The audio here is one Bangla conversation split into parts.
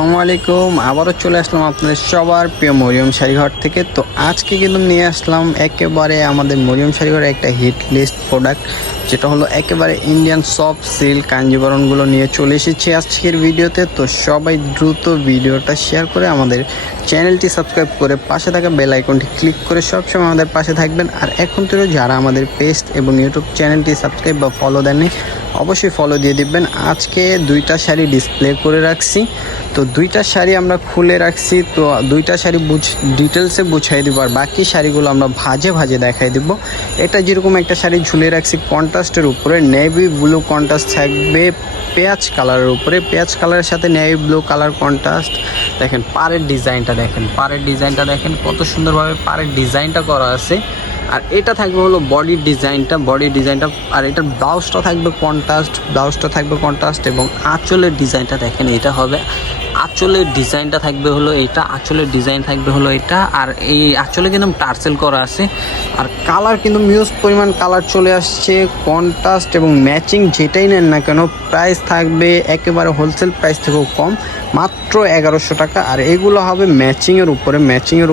আসসালামু আলাইকুম। আবারও চলে আসলাম আপনাদের সবার প্রিয় মরিয়ম শাড়িঘর থেকে। তো আজকে কিন্তু নিয়ে আসলাম একেবারে আমাদের মরিয়ম শাড়িঘরের একটা হিট লিস্ট প্রোডাক্ট, যেটা হলো একেবারে ইন্ডিয়ান সফট সিল্ক কাঞ্জিবরণগুলো নিয়ে চলে এসেছি আজকের ভিডিওতে। তো সবাই দ্রুত ভিডিওটা শেয়ার করে আমাদের চ্যানেলটি সাবস্ক্রাইব করে পাশে থাকা বেল আইকনটি ক্লিক করে সবসময় আমাদের পাশে থাকবেন। আর এখন তো যারা আমাদের পেজ এবং ইউটিউব চ্যানেলটি সাবস্ক্রাইব বা ফলো দেননি, অবশ্যই ফলো দিয়ে দিবেন। আজকে দুইটা শাড়ি ডিসপ্লে করে রাখছি, তো দুইটা শাড়ি আমরা খুলে রাখছি। তো দুইটা শাড়ি ডিটেলসে বুঝাই দিব, আর বাকি শাড়িগুলো আমরা ভাজে ভাজে দেখাই দিব। এটা যেরকম একটা শাড়ি ঝুলে রাখছি কন্ট্রাস্টের উপরে, নেভি ব্লু কন্ট্রাস্ট থাকবে পেঁয়াজ কালারের উপরে, পেঁয়াজ কালারের সাথে নেভি ব্লু কালার কন্ট্রাস্ট। দেখেন পাড়ের ডিজাইনটা, দেখেন কত সুন্দরভাবে পাড়ের ডিজাইনটা করা আছে। আর এটা থাকবে হলো বডির ডিজাইনটা, আর এটার ব্লাউজটা থাকবে কন্ট্রাস্ট, এবং আঁচলের ডিজাইনটা দেখেন এটা হবে আঁচলের ডিজাইনটা থাকবে হলো এটা, আর এই আঁচলে কিন্তু টার্সেল করা আছে। আর কালার কিন্তু মিউজ পরিমাণ কালার চলে আসছে, কন্ট্রাস্ট এবং ম্যাচিং যেটাই নেন না কেন প্রাইস থাকবে একেবারে হোলসেল প্রাইস থেকেও কম, মাত্র 1100 টাকা। আর এগুলো হবে ম্যাচিংয়ের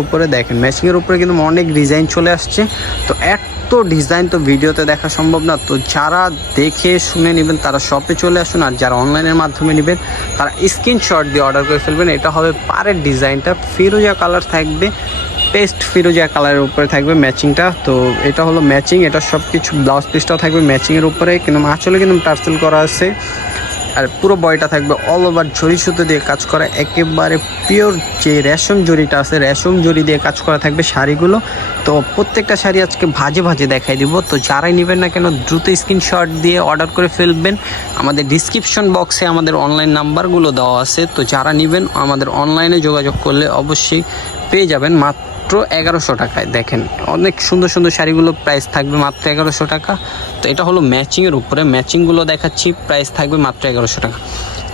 উপরে দেখেন, ম্যাচিংয়ের উপরে কিন্তু অনেক ডিজাইন চলে আসছে। তো এত ডিজাইন তো ভিডিওতে দেখা সম্ভব না, তো যারা দেখে শুনে নেবেন তারা শপে চলে আসুন, আর যারা অনলাইনের মাধ্যমে নেবেন তারা স্ক্রিনশট দিয়ে অর্ডার করে ফেলবেন। এটা হবে পাড়ের ডিজাইনটা, ফিরোজা কালার থাকবে, পেস্ট ফিরোজা কালারের উপরে থাকবে ম্যাচিংটা। তো এটা হলো ম্যাচিং, এটা সব কিছু ব্লাউজ পিসটাও থাকবে ম্যাচিংয়ের উপরে, কিন্তু আঁচলে কিন্তু টার্সেল করা আছে। আর পুরো বডিটা থাকবে অল ওভার জরি সুতো দিয়ে কাজ করা, একেবারে পিওর যে রেশম জরিটা আছে রেশম জরি দিয়ে কাজ করা থাকবে শাড়িগুলো। তো প্রত্যেকটা শাড়ি আজকে ভাজে ভাজে দেখাই দিব। তো যারাই নেবেন না কেন দ্রুত স্ক্রিনশট দিয়ে অর্ডার করে ফেলবেন। আমাদের ডিসক্রিপশন বক্সে আমাদের অনলাইন নাম্বারগুলো দেওয়া আছে, তো যারা নেবেন আমাদের অনলাইনে যোগাযোগ করলে অবশ্যই পেয়ে যাবেন মাত্র 1100 টাকায়। দেখেন অনেক সুন্দর সুন্দর শাড়িগুলো প্রাইস থাকবে মাত্র 1100 টাকা। তো এটা হলো ম্যাচিংয়ের উপরে, ম্যাচিংগুলো দেখাচ্ছি, প্রাইস থাকবে মাত্র 1100 টাকা।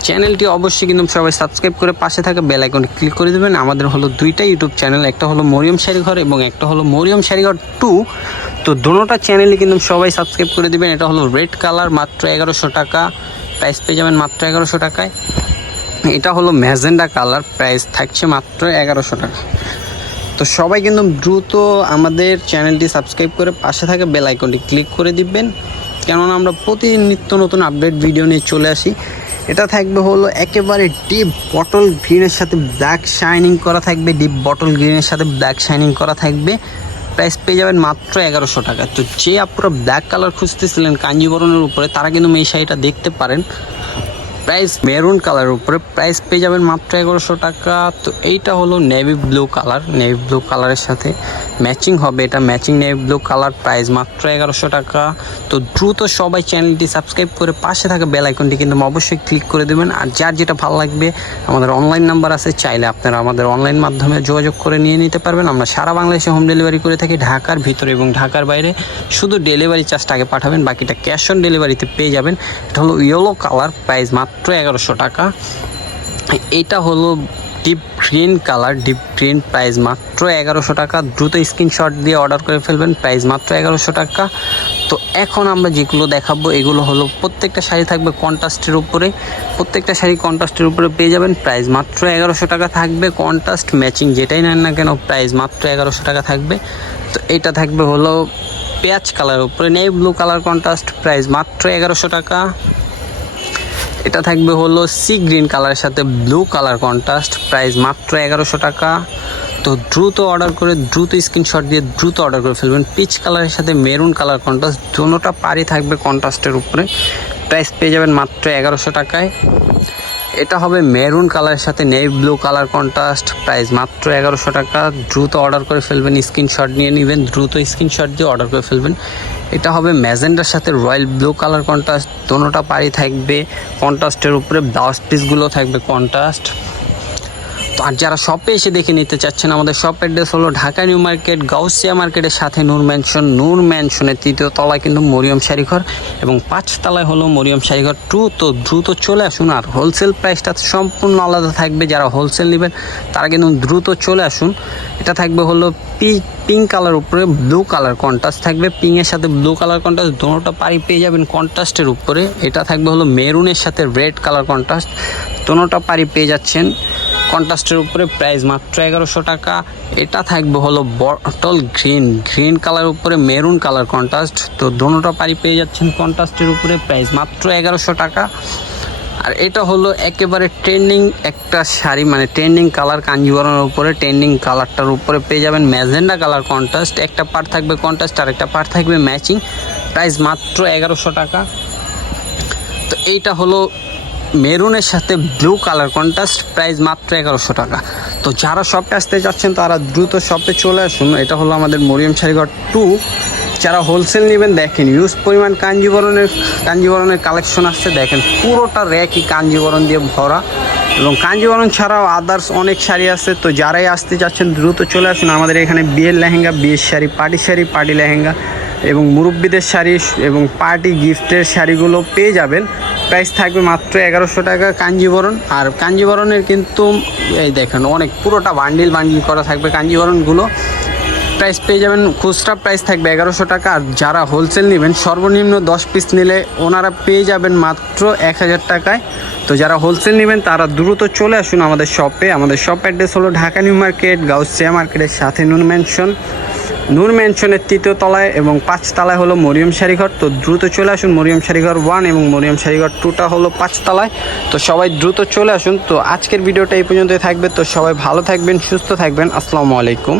চ্যানেলটি অবশ্যই কিন্তু সবাই সাবস্ক্রাইব করে পাশে থাকা বেল আইকনে ক্লিক করে দেবেন। আমাদের হলো দুইটা ইউটিউব চ্যানেল, একটা হলো মরিয়ম শাড়িঘর এবং একটা হলো মরিয়ম শাড়িঘর 2। তো দুটোটা চ্যানেলই কিন্তু সবাই সাবস্ক্রাইব করে দেবেন। এটা হলো রেড কালার, মাত্র 1100 টাকা, প্রাইস পেয়ে যাবেন মাত্র 1100 টাকায়। এটা হলো ম্যাজেন্ডা কালার, প্রাইস থাকছে মাত্র 1100 টাকা। তো সবাই কিন্তু দ্রুত আমাদের চ্যানেলটি সাবস্ক্রাইব করে পাশে থাকা বেল আইকনটি ক্লিক করে দিবেন, কেননা আমরা প্রতিনিত্য নতুন আপডেট ভিডিও নিয়ে চলে আসি। এটা থাকবে হলো একেবারে ডিপ বটল গ্রিনের সাথে ব্ল্যাক শাইনিং করা থাকবে, প্রাইস পেয়ে যাবেন মাত্র 1100 টাকা। তো যে আপনারা ব্ল্যাক কালার খুঁজতেছিলেন কাঞ্জিবরণের উপরে, তারা কিন্তু এই শাড়িটা দেখতে পারেন। প্রাইস মেরুন কালারের উপরে, প্রাইস পেয়ে যাবেন মাত্র 1100 টাকা। তো এইটা হলো নেভি ব্লু কালারের সাথে ম্যাচিং হবে, এটা matching navy blue colour, price মাত্র 1100 টাকা। তো দ্রুত সবাই চ্যানেলটি সাবস্ক্রাইব করে পাশে থাকা বেল আইকনটি কিন্তু অবশ্যই ক্লিক করে দেবেন। আর যার যেটা ভালো লাগবে আমাদের অনলাইন নাম্বার আছে, চাইলে আপনারা আমাদের অনলাইন মাধ্যমে যোগাযোগ করে নিয়ে নিতে পারবেন। আমরা সারা বাংলাদেশে হোম ডেলিভারি করে থাকি, ঢাকার ভিতরে এবং ঢাকার বাইরে। শুধু ডেলিভারি চার্জটা আগে পাঠাবেন, বাকিটা ক্যাশ অন ডেলিভারিতে পেয়ে যাবেন। এটা হলো ইয়েলো কালার, প্রাইস মাত্র 1100 টাকা। এটা হলো ডিপ গ্রিন প্রাইস মাত্র 1100 টাকা। দ্রুত স্ক্রিনশট দিয়ে অর্ডার করে ফেলবেন, প্রাইস মাত্র 1100 টাকা। তো এখন আমরা যেগুলো দেখাবো এগুলো হলো প্রত্যেকটা শাড়ি থাকবে কন্ট্রাস্টের উপরে, পেয়ে যাবেন, প্রাইস মাত্র 1100 টাকা থাকবে। কন্ট্রাস্ট ম্যাচিং যেটাই নেন না কেন প্রাইস মাত্র 1100 টাকা থাকবে। তো এটা থাকবে হলো পেঁয়াজ কালারের উপরে navy blue colour contrast, price মাত্র 1100 টাকা। এটা থাকবে হলো সি গ্রিন কালারের সাথে ব্লু কালার কন্ট্রাস্ট, প্রাইস মাত্র 1100 টাকা। তো দ্রুত অর্ডার করে দ্রুত স্ক্রিনশট দিয়ে দ্রুত অর্ডার করে ফেলবেন। পিচ কালারের সাথে মেরুন কালার কন্ট্রাস্ট, দুটোটা পাড়ি থাকবে কন্ট্রাস্টের উপরে, প্রাইস পেয়ে যাবেন মাত্র 1100 টাকায়। এটা হবে মেরুন কালারের সাথে navy blue colour contrast, price মাত্র 1100 টাকা। দ্রুত অর্ডার করে ফেলবেন, স্ক্রিনশট নিয়ে নেবেন, দ্রুত স্ক্রিনশট দিয়ে অর্ডার করে ফেলবেন। এটা হবে ম্যাজেন্ডার সাথে রয়্যাল ব্লু কালার কন্ট্রাস্ট, দুটোটা পাড়ি থাকবে কন্ট্রাস্টের উপরে, ব্লাউজ পিসগুলো থাকবে কন্ট্রাস্ট। তো আর যারা শপে এসে দেখে নিতে চাচ্ছেন, আমাদের শপ অ্যাড্রেস হলো ঢাকা নিউ মার্কেট, গাউসিয়া মার্কেটের সাথে নূর ম্যানশনের 3য় তলায় কিন্তু মরিয়ম শাড়িঘর এবং 5 তলায় হলো মরিয়ম শাড়িঘর 2। তো দ্রুত চলে আসুন। আর হোলসেল প্রাইসটা সম্পূর্ণ আলাদা থাকবে, যারা হোলসেল নেবেন তারা কিন্তু দ্রুত চলে আসুন। এটা থাকবে হলো পিঙ্ক কালার উপরে ব্লু কালার কন্ট্রাস্ট থাকবে, পিঙ্কের সাথে ব্লু কালার কন্ট্রাস্ট দোনোটা পাড়ি পেয়ে যাবেন কন্ট্রাস্টের উপরে। এটা থাকবে হলো মেরুনের সাথে রেড কালার কন্ট্রাস্ট, দোনোটা পাড়ি পেয়ে যাচ্ছেন কন্ট্রাস্টের উপরে, প্রাইস মাত্র 1100 টাকা। এটা থাকবে হলো বটল গ্রিন কালার উপরে মেরুন কালার কন্ট্রাস্ট, তো দোনোটা পাড়ি পেয়ে যাচ্ছেন কন্ট্রাস্টের উপরে, প্রাইস মাত্র 1100 টাকা। আর এটা হলো একেবারে ট্রেন্ডিং একটা শাড়ি, মানে ট্রেন্ডিং কালার কাঞ্জিবরমের উপরে, ট্রেন্ডিং কালারটার উপরে পেয়ে যাবেন ম্যাজেন্ডা কালার কন্ট্রাস্ট, একটা পার্ট থাকবে কন্ট্রাস্ট আর একটা পার্ট থাকবে ম্যাচিং, প্রাইস মাত্র 1100 টাকা। তো এইটা হলো মেরুনের সাথে ব্লু কালার কন্ট্রাস্ট, প্রাইস মাত্র 1100 টাকা। তো যারা শপে আসতে চাচ্ছেন তারা দ্রুত শপে চলে আসুন। এটা হলো আমাদের মরিয়ম শাড়িঘর 2। যারা হোলসেল নেবেন দেখেন ইউজ পরিমাণ কাঞ্জিবরণের কালেকশন আসছে, দেখেন পুরোটা র্যাকই কাঞ্জিবরণ দিয়ে ভরা এবং কাঞ্জিবরণ ছাড়াও আদার্স অনেক শাড়ি আছে। তো যারাই আসতে চাচ্ছেন দ্রুত চলে আসুন। আমাদের এখানে বিয়ের লেহেঙ্গা, বিয়ের শাড়ি, পার্টি লেহেঙ্গা এবং মুরব্বীদের শাড়ি এবং পার্টি গিফটের শাড়িগুলো পেয়ে যাবেন। প্রাইস থাকবে মাত্র 1100 টাকা কাঞ্জিবরণ। আর কাঞ্জিবরণের কিন্তু এই দেখেন অনেক পুরোটা বান্ডিল করা থাকবে কাঞ্জিবরণগুলো, প্রাইস পেয়ে যাবেন খুচরা প্রাইস থাকবে 1100 টাকা। আর যারা হোলসেল নেবেন সর্বনিম্ন 10 পিস নিলে ওনারা পেয়ে যাবেন মাত্র 1000 টাকায়। তো যারা হোলসেল নেবেন তারা দ্রুত চলে আসুন আমাদের শপে। আমাদের শপ অ্যাড্রেস হলো ঢাকা নিউ মার্কেট, গাউসিয়া মার্কেটের সাথে নূর ম্যানশনের 3য় তলায় এবং 5 তলায় হলো মরিয়ম শাড়িঘর। তো দ্রুত চলে আসুন। মরিয়ম শাড়িঘর 1 এবং মরিয়ম শাড়িঘর 2টা হলো 5 তলায়। তো সবাই দ্রুত চলে আসুন। তো আজকের ভিডিওটা এই পর্যন্তই থাকবে। তো সবাই ভালো থাকবেন, সুস্থ থাকবেন। আসসালামু আলাইকুম।